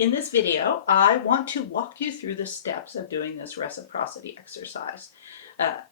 In this video, I want to walk you through the steps of doing this reciprocity exercise.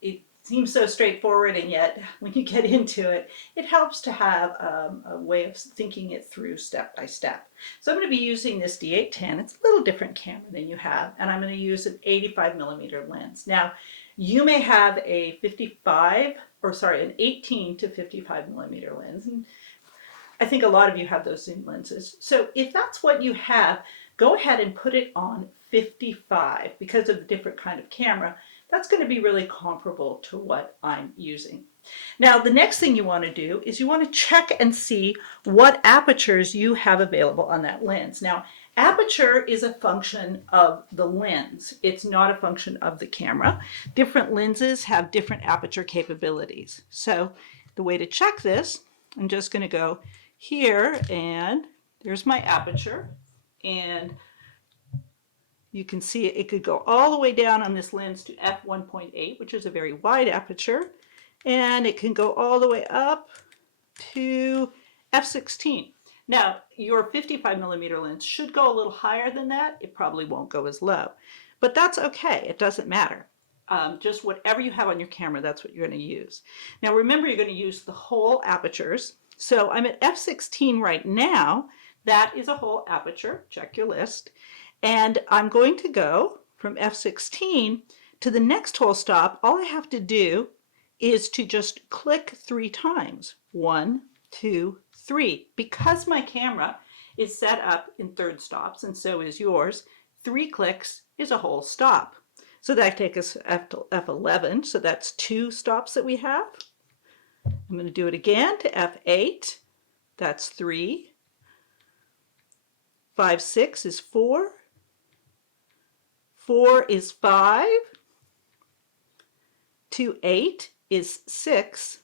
It seems so straightforward, and yet when you get into it, it helps to have a way of thinking it through step by step. So I'm going to be using this D810. It's a little different camera than you have, and I'm going to use an 85mm lens. Now, you may have a 18 to 55mm lens, and I think a lot of you have those zoom lenses. So if that's what you have, go ahead and put it on 55 because of the different kind of camera. That's going to be really comparable to what I'm using. Now, the next thing you want to do is you want to check and see what apertures you have available on that lens. Now, aperture is a function of the lens. It's not a function of the camera. Different lenses have different aperture capabilities. So the way to check this, I'm just going to go here, and there's my aperture, and you can see it could go all the way down on this lens to f1.8, which is a very wide aperture, and it can go all the way up to f16. Now, your 55mm lens should go a little higher than that. It probably won't go as low, but that's okay. It doesn't matter. Just whatever you have on your camera, that's what you're going to use. Now, remember, you're going to use the whole apertures. So I'm at f16 right now. That is a whole aperture. Check your list. And I'm going to go from f16 to the next whole stop. All I have to do is to just click 3 times. 1, 2, 3. Because my camera is set up in third stops, and so is yours, 3 clicks is a whole stop. So that takes us to F11. So that's 2 stops that we have. I'm going to do it again to F8. That's 3. 5, 6 is 4. 4 is 5. 2, 8 is 6.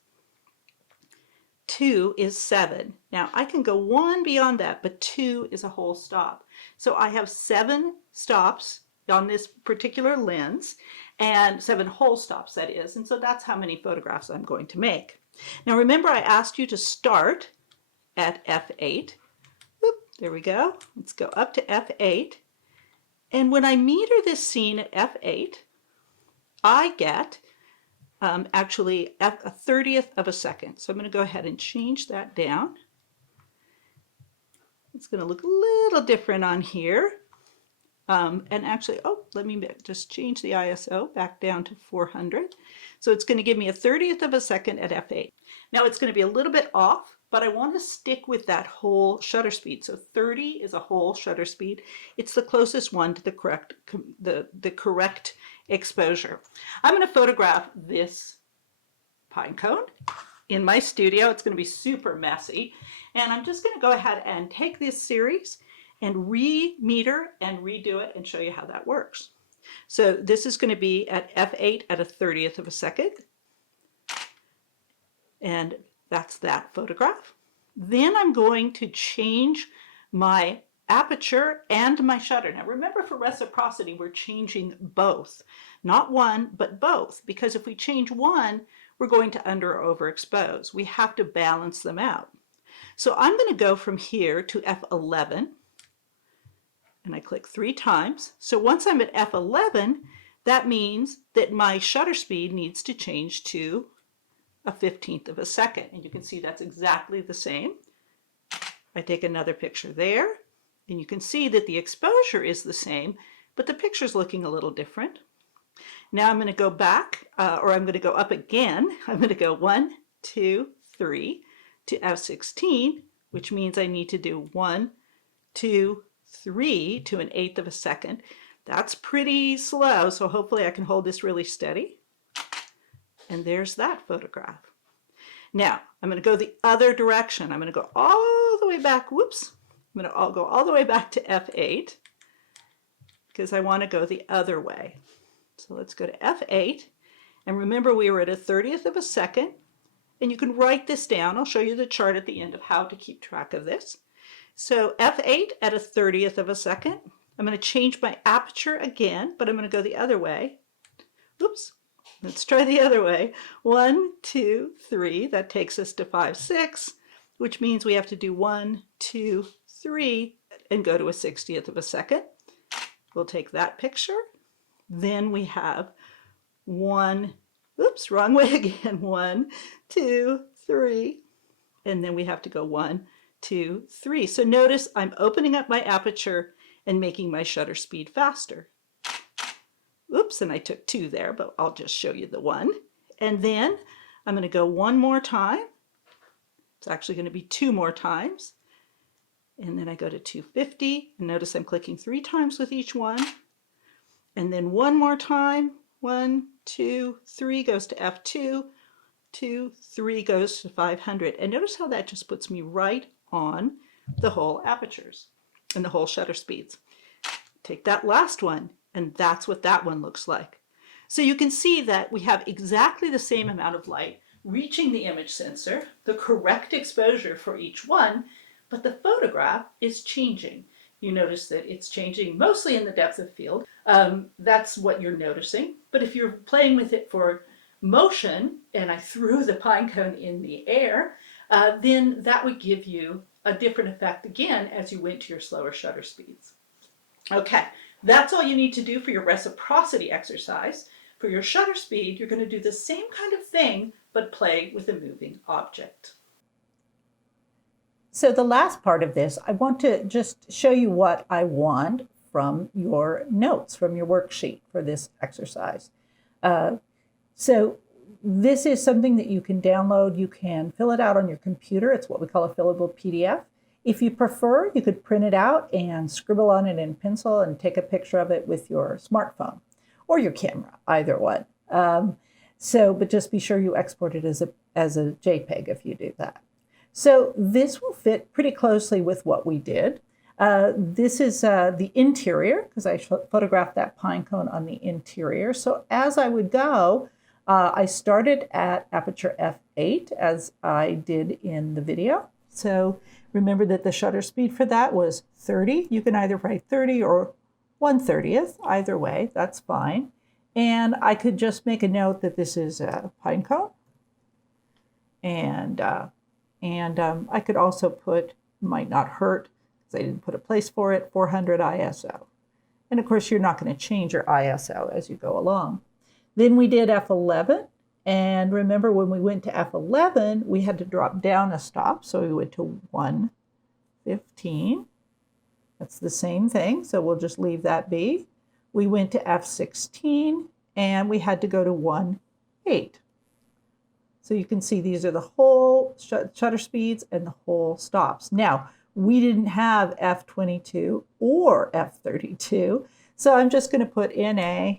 2 is 7. Now I can go 1 beyond that, but 2 is a whole stop. So I have 7 stops on this particular lens, and 7 whole stops, that is. And so that's how many photographs I'm going to make. Now remember, I asked you to start at F8. Oop, there we go. Let's go up to F8. And when I meter this scene at F8, I get actually a 30th of a second. So I'm going to go ahead and change that down. It's going to look a little different on here. And actually, let me just change the ISO back down to 400. So it's going to give me a 30th of a second at f8. Now it's going to be a little bit off, but I want to stick with that whole shutter speed. So 30 is a whole shutter speed. It's the closest one to the correct exposure. I'm going to photograph this pine cone in my studio. It's going to be super messy. And I'm just going to go ahead and take this series and re-meter and redo it and show you how that works. So this is going to be at f8 at a 30th of a second. And that's that photograph. Then I'm going to change my aperture and my shutter. Now remember, for reciprocity, we're changing both. Not one, but both. Because if we change one, we're going to under or overexpose. We have to balance them out. So I'm going to go from here to f11. And I click 3 times. So once I'm at F11, that means that my shutter speed needs to change to a 15th of a second. And you can see that's exactly the same. I take another picture there, and you can see that the exposure is the same, but the picture's looking a little different. Now I'm going to go back, or I'm going to go up again. I'm going to go 1, 2, 3 to F16, which means I need to do 1, 2, 3 to an 1/8 of a second. That's pretty slow, so hopefully I can hold this really steady. And there's that photograph. Now, I'm going to go the other direction. I'm going to go all the way back. Whoops. I'm going to go all the way back to F8 because I want to go the other way. So let's go to F8. And remember, we were at a 30th of a second. And you can write this down. I'll show you the chart at the end of how to keep track of this. So F8 at a 30th of a second. I'm going to change my aperture again, but I'm going to go the other way. Oops. Let's try the other way. 1, 2, 3. That takes us to 5, 6, which means we have to do 1, 2, 3 and go to a 60th of a second. We'll take that picture. Then we have one, oops, wrong way again. 1, 2, 3. And then we have to go 1, 2, 3. So notice I'm opening up my aperture and making my shutter speed faster. Oops, and I took 2 there, but I'll just show you the 1. And then I'm going to go one more time. It's actually going to be 2 more times. And then I go to 250. And notice I'm clicking 3 times with each one. And then one more time. 1, 2, 3 goes to F2. 2, 3 goes to 500. And notice how that just puts me right on the whole apertures and the whole shutter speeds. Take that last one, and that's what that one looks like. So you can see that we have exactly the same amount of light reaching the image sensor, the correct exposure for each one, but the photograph is changing. You notice that it's changing mostly in the depth of field. That's what you're noticing. But if you're playing with it for motion, and I threw the pine cone in the air, then that would give you a different effect again as you went to your slower shutter speeds. Okay, that's all you need to do for your reciprocity exercise. For your shutter speed, you're going to do the same kind of thing, but play with a moving object. So the last part of this, I want to just show you what I want from your notes, from your worksheet for this exercise. So this is something that you can download. You can fill it out on your computer. It's what we call a fillable PDF. If you prefer, you could print it out and scribble on it in pencil and take a picture of it with your smartphone or your camera, either one. But just be sure you export it as a JPEG if you do that. So this will fit pretty closely with what we did. This is the interior, because I photographed that pine cone on the interior. So as I would go, I started at aperture f8 as I did in the video. So remember that the shutter speed for that was 30. You can either write 30 or 1/30th, either way, that's fine. And I could just make a note that this is a pine cone. And I could also put, might not hurt, because I didn't put a place for it, 400 ISO. And of course, you're not going to change your ISO as you go along. Then we did F11. And remember, when we went to F11, we had to drop down a stop. So we went to 115. That's the same thing. So we'll just leave that be. We went to F16, and we had to go to 1.8. So you can see these are the whole shutter speeds and the whole stops. Now, we didn't have F22 or F32, so I'm just going to put NA.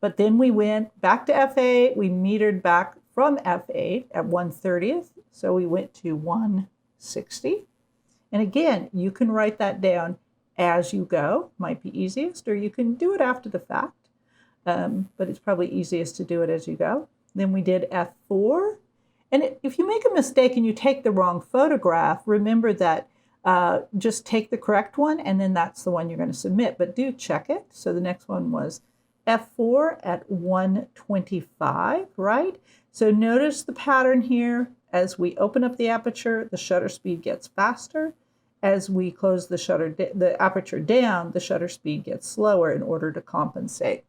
But then we went back to F8. We metered back from F8 at 1/30th, so we went to 160. And again, you can write that down as you go. Might be easiest, or you can do it after the fact. But it's probably easiest to do it as you go. Then we did F4. And if you make a mistake and you take the wrong photograph, remember that just take the correct one, and then that's the one you're going to submit. But do check it. So the next one was F4 at 125, right? So notice the pattern here. As we open up the aperture, the shutter speed gets faster. As we close the aperture down, the shutter speed gets slower in order to compensate.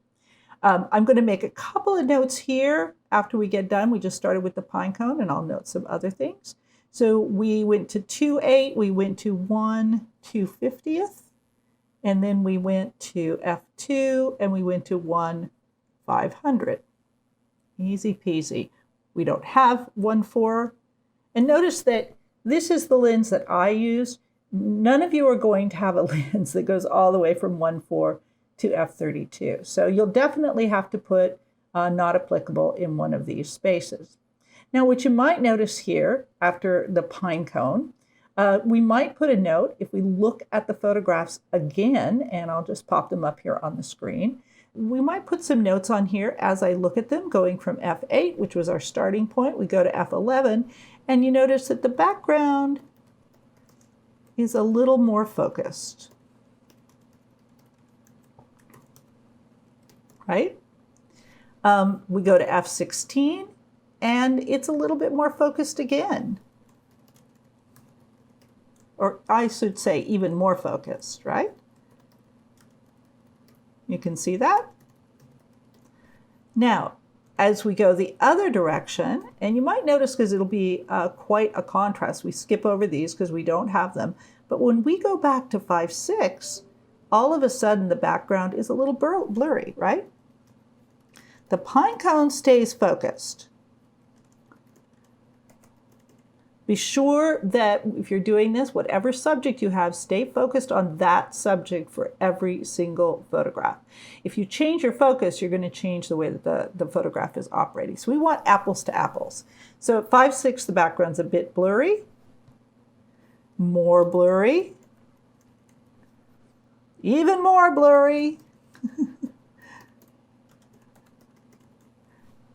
I'm going to make a couple of notes here after we get done. We just started with the pine cone, and I'll note some other things. So we went to 2.8, we went to 1/250th, and then we went to F2, and we went to 1/500. Easy peasy. We don't have 1/4. And notice that this is the lens that I use. None of you are going to have a lens that goes all the way from 1/4 to F32. So you'll definitely have to put not applicable in one of these spaces. Now, what you might notice here after the pine cone, we might put a note if we look at the photographs again, and I'll just pop them up here on the screen. We might put some notes on here as I look at them, going from F8, which was our starting point. We go to F11, and you notice that the background is a little more focused. Right? We go to F16, and it's a little bit more focused again. or I should say even more focused, right? You can see that? Now, as we go the other direction, and you might notice because it'll be quite a contrast. We skip over these because we don't have them. But when we go back to 5/6, all of a sudden the background is a little blurry, right? The pine cone stays focused. Be sure that if you're doing this, whatever subject you have, stay focused on that subject for every single photograph. If you change your focus, you're going to change the way that the photograph is operating. So we want apples to apples. So at 5/6, the background's a bit blurry, more blurry, even more blurry,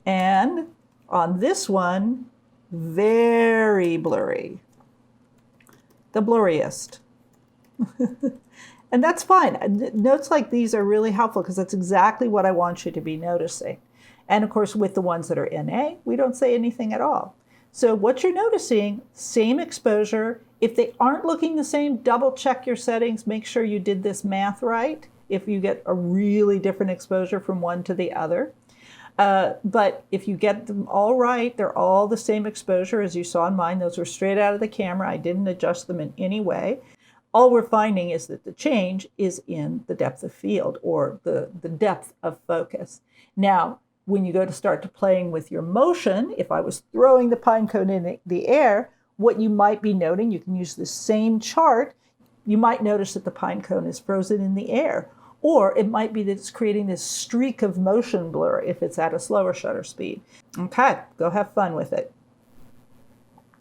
and on this one, very blurry, the blurriest. And that's fine. Notes like these are really helpful because that's exactly what I want you to be noticing. And of course, with the ones that are NA, we don't say anything at all. So what you're noticing, same exposure. If they aren't looking the same, double check your settings. Make sure you did this math right if you get a really different exposure from one to the other. But if you get them all right, they're all the same exposure as you saw in mine. Those were straight out of the camera. I didn't adjust them in any way. All we're finding is that the change is in the depth of field or the depth of focus. Now, when you go to start to playing with your motion, if I was throwing the pine cone in the air, what you might be noting, you can use the same chart, you might notice that the pine cone is frozen in the air. Or it might be that it's creating this streak of motion blur if it's at a slower shutter speed. Okay, go have fun with it.